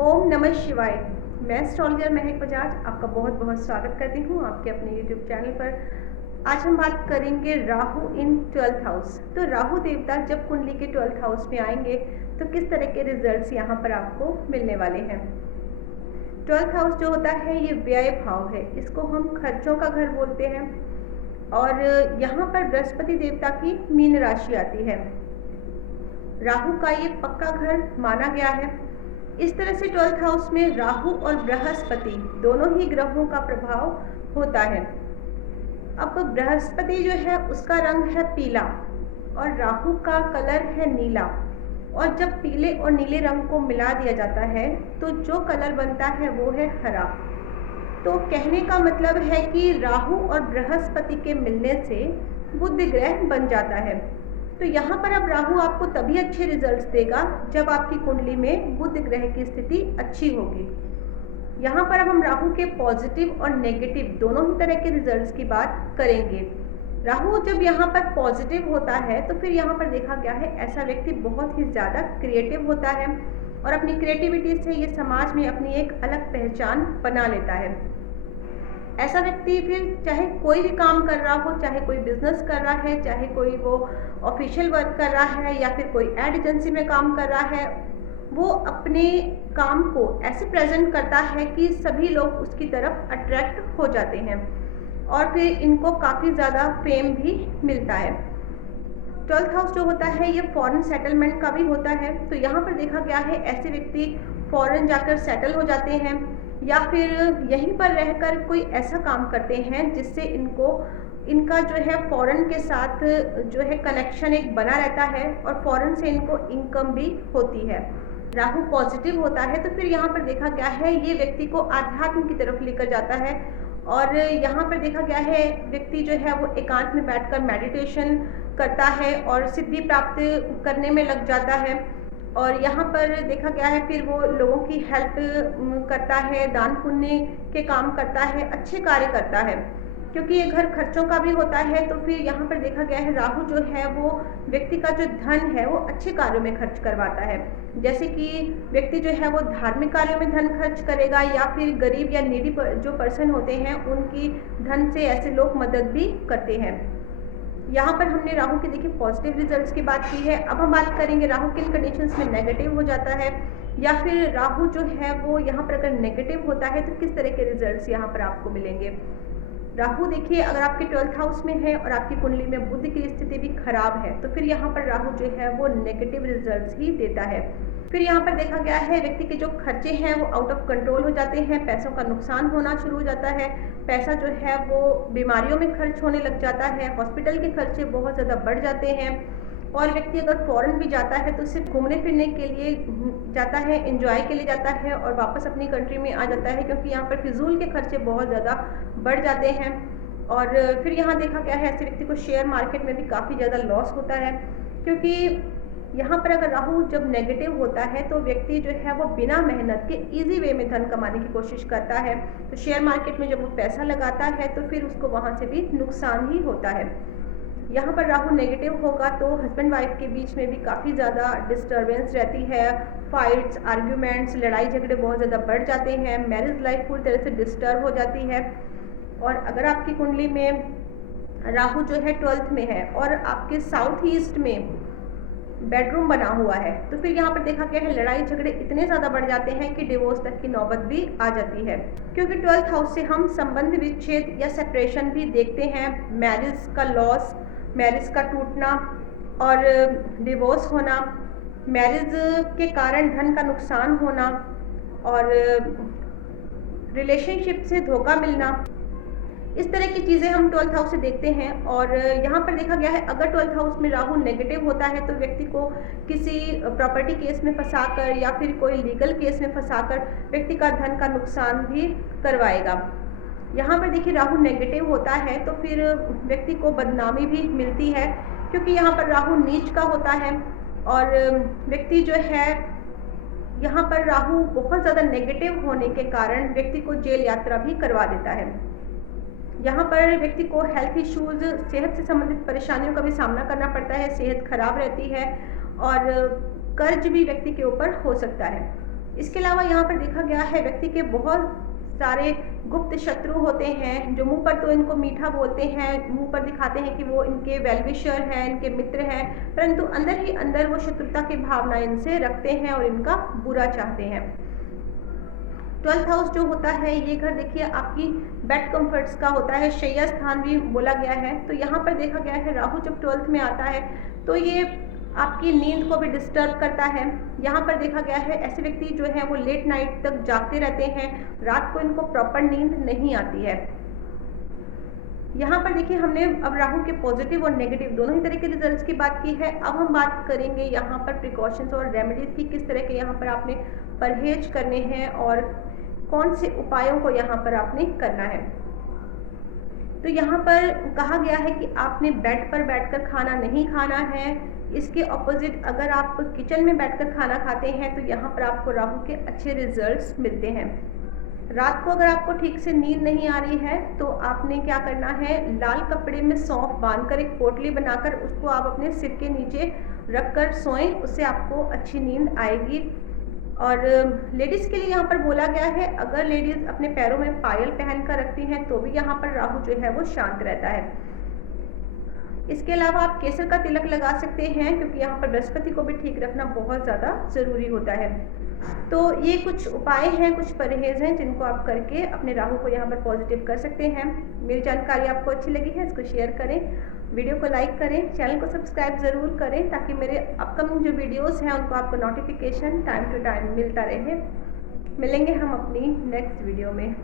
ओम नमः शिवाय। मैं एस्ट्रोलॉजर महक बजाज आपका बहुत बहुत स्वागत करती हूँ आपके अपने यूट्यूब चैनल पर। आज हम बात करेंगे राहु इन 12th हाउस। तो राहु देवता जब कुंडली के 12th हाउस में आएंगे तो किस तरह के रिजल्ट्स यहाँ पर आपको मिलने वाले हैं। 12th हाउस जो होता है ये व्यय भाव है, इसको हम खर्चों का घर बोलते हैं। और यहाँ पर बृहस्पति देवता की मीन राशि आती है। राहु का ये पक्का घर माना गया है। इस तरह से 12th हाउस में राहु और बृहस्पति दोनों ही ग्रहों का प्रभाव होता है। अब बृहस्पति जो है उसका रंग है पीला और राहु का कलर है नीला। और जब पीले और नीले रंग को मिला दिया जाता है तो जो कलर बनता है वो है हरा। तो कहने का मतलब है कि राहु और बृहस्पति के मिलने से बुध ग्रह बन जाता है। तो यहाँ पर अब राहु आपको तभी अच्छे रिजल्ट्स देगा जब आपकी कुंडली में बुध ग्रह की स्थिति अच्छी होगी। यहाँ पर अब हम राहु के पॉजिटिव और नेगेटिव दोनों ही तरह के रिजल्ट्स की बात करेंगे। राहु जब यहाँ पर पॉजिटिव होता है तो फिर यहाँ पर देखा गया है ऐसा व्यक्ति बहुत ही ज़्यादा क्रिएटिव होता है और अपनी क्रिएटिविटी से ये समाज में अपनी एक अलग पहचान बना लेता है। ऐसा व्यक्ति फिर चाहे कोई भी काम कर रहा हो, चाहे कोई बिजनेस कर रहा है, चाहे कोई वो ऑफिशियल वर्क कर रहा है या फिर कोई एड एजेंसी में काम कर रहा है, वो अपने काम को ऐसे प्रेजेंट करता है कि सभी लोग उसकी तरफ अट्रैक्ट हो जाते हैं और फिर इनको काफ़ी ज़्यादा फेम भी मिलता है। 12th हाउस जो होता है ये फॉरेन सेटलमेंट का भी होता है। तो यहाँ पर देखा गया है ऐसे व्यक्ति फॉरेन जाकर सेटल हो जाते हैं या फिर यहीं पर रहकर कोई ऐसा काम करते हैं जिससे इनका जो है फॉरेन के साथ जो है कनेक्शन एक बना रहता है और फॉरेन से इनको इनकम भी होती है। राहु पॉजिटिव होता है तो फिर यहाँ पर देखा गया है ये व्यक्ति को आध्यात्म की तरफ लेकर जाता है और यहाँ पर देखा गया है व्यक्ति जो है वो एकांत में बैठकर मेडिटेशन करता है और सिद्धि प्राप्त करने में लग जाता है। और यहाँ पर देखा गया है फिर वो लोगों की हेल्प करता है, दान पुण्य के काम करता है, अच्छे कार्य करता है क्योंकि ये घर खर्चों का भी होता है। तो फिर यहाँ पर देखा गया है राहु जो है वो व्यक्ति का जो धन है वो अच्छे कार्यों में खर्च करवाता है। जैसे कि व्यक्ति जो है वो धार्मिक कार्यों में धन खर्च करेगा या फिर गरीब या नीडी जो पर्सन होते हैं उनकी धन से ऐसे लोग मदद भी करते हैं। यहाँ पर हमने राहु के देखिए पॉजिटिव रिजल्ट्स की बात की है। अब हम बात करेंगे राहु किन कंडीशंस में नेगेटिव हो जाता है या फिर राहु जो है वो यहाँ पर अगर नेगेटिव होता है तो किस तरह के रिजल्ट्स यहाँ पर आपको मिलेंगे। राहु देखिए अगर आपके 12th हाउस में है और आपकी कुंडली में बुध की स्थिति भी खराब है तो फिर यहाँ पर राहु जो है वो नेगेटिव रिजल्ट्स ही देता है। फिर यहाँ पर देखा गया है व्यक्ति के जो खर्चे हैं वो आउट ऑफ कंट्रोल हो जाते हैं, पैसों का नुकसान होना शुरू हो जाता है, पैसा जो है वो बीमारियों में खर्च होने लग जाता है, हॉस्पिटल के खर्चे बहुत ज़्यादा बढ़ जाते हैं। और व्यक्ति अगर फॉरेन भी जाता है तो सिर्फ घूमने फिरने के लिए जाता है, एंजॉय के लिए जाता है और वापस अपनी कंट्री में आ जाता है क्योंकि यहाँ पर फिजूल के खर्चे बहुत ज़्यादा बढ़ जाते हैं। और फिर यहाँ देखा गया है ऐसे व्यक्ति को शेयर मार्केट में भी काफ़ी ज़्यादा लॉस होता है क्योंकि यहाँ पर अगर राहु जब नेगेटिव होता है तो व्यक्ति जो है वो बिना मेहनत के इजी वे में धन कमाने की कोशिश करता है। तो शेयर मार्केट में जब वो पैसा लगाता है तो फिर उसको वहाँ से भी नुकसान ही होता है। यहाँ पर राहु नेगेटिव होगा तो हस्बैंड वाइफ के बीच में भी काफ़ी ज़्यादा डिस्टर्बेंस रहती है, फाइट्स, आर्ग्यूमेंट्स, लड़ाई झगड़े बहुत ज़्यादा बढ़ जाते हैं, मैरिज लाइफ पूरी तरह से डिस्टर्ब हो जाती है। और अगर आपकी कुंडली में राहु जो है 12th में है और आपके साउथ ईस्ट में बेडरूम बना हुआ है तो फिर यहाँ पर देखा गया है लड़ाई झगड़े इतने ज़्यादा बढ़ जाते हैं कि डिवोर्स तक की नौबत भी आ जाती है क्योंकि 12th हाउस से हम संबंध विच्छेद या सेपरेशन भी देखते हैं, मैरिज का लॉस, मैरिज का टूटना और डिवोर्स होना, मैरिज के कारण धन का नुकसान होना और रिलेशनशिप से धोखा मिलना, इस तरह की चीज़ें हम 12th हाउस से देखते हैं। और यहाँ पर देखा गया है अगर 12th हाउस में राहु नेगेटिव होता है तो व्यक्ति को किसी प्रॉपर्टी केस में फंसाकर या फिर कोई लीगल केस में फंसाकर व्यक्ति का धन का नुकसान भी करवाएगा। यहाँ पर देखिए राहु नेगेटिव होता है तो फिर व्यक्ति को बदनामी भी मिलती है क्योंकि यहाँ पर राहु नीच का होता है और व्यक्ति जो है यहाँ पर राहु बहुत ज़्यादा नेगेटिव होने के कारण व्यक्ति को जेल यात्रा भी करवा देता है। यहाँ पर व्यक्ति को हेल्थ इश्यूज, सेहत से संबंधित परेशानियों का भी सामना करना पड़ता है, सेहत खराब रहती है और कर्ज भी व्यक्ति के ऊपर हो सकता है। इसके अलावा यहाँ पर देखा गया है व्यक्ति के बहुत सारे गुप्त शत्रु होते हैं, जो मुंह पर तो इनको मीठा बोलते हैं, मुंह पर दिखाते हैं कि वो इनके वेलविशर हैं, इनके मित्र हैं, परंतु अंदर ही अंदर वो शत्रुता की भावना इनसे रखते हैं और इनका बुरा चाहते हैं। 12th हाउस जो होता है ये घर देखिए आपकी बेड कंफर्ट्स का होता है, शैया स्थान भी बोला गया है। तो यहाँ पर देखा गया है राहु जब 12th में आता है तो ये आपकी नींद को भी डिस्टर्ब करता है। यहाँ पर देखा गया है ऐसे व्यक्ति जो है वो लेट नाइट तक जागते रहते हैं, रात को इनको प्रॉपर नींद नहीं आती है। यहाँ पर देखिए हमने अब राहु के पॉजिटिव और नेगेटिव दोनों ही तरह के रिजल्ट्स की बात की है। अब हम बात करेंगे यहाँ पर प्रिकॉशंस और रेमेडीज की, किस तरह के यहाँ पर आपने परहेज करने हैं और कौन से उपायों को यहाँ पर आपने करना है। तो यहाँ पर कहा गया है कि आपने बेड पर बैठकर खाना नहीं खाना है। इसके ऑपोजिट अगर आप किचन में बैठकर खाना खाते हैं तो यहाँ पर आपको राहु के अच्छे रिजल्ट्स मिलते हैं। रात को अगर आपको ठीक से नींद नहीं आ रही है तो आपने क्या करना है, लाल कपड़े में सौंफ बांधकर एक पोटली बनाकर उसको आप अपने सिर के नीचे रखकर सोएं, उससे आपको अच्छी नींद आएगी। और लेडीज़ के लिए यहाँ पर बोला गया है अगर लेडीज़ अपने पैरों में पायल पहन कर रखती हैं तो भी यहाँ पर राहु जो है वो शांत रहता है। इसके अलावा आप केसर का तिलक लगा सकते हैं, क्योंकि यहाँ पर बृहस्पति को भी ठीक रखना बहुत ज़्यादा ज़रूरी होता है। तो ये कुछ उपाय हैं, कुछ परहेज हैं जिनको आप करके अपने राहु को यहाँ पर पॉजिटिव कर सकते हैं। मेरी जानकारी आपको अच्छी लगी है, इसको शेयर करें, वीडियो को लाइक करें, चैनल को सब्सक्राइब ज़रूर करें ताकि मेरे अपकमिंग जो वीडियोस हैं उनको आपको नोटिफिकेशन टाइम टू टाइम मिलता रहे। मिलेंगे हम अपनी नेक्स्ट वीडियो में।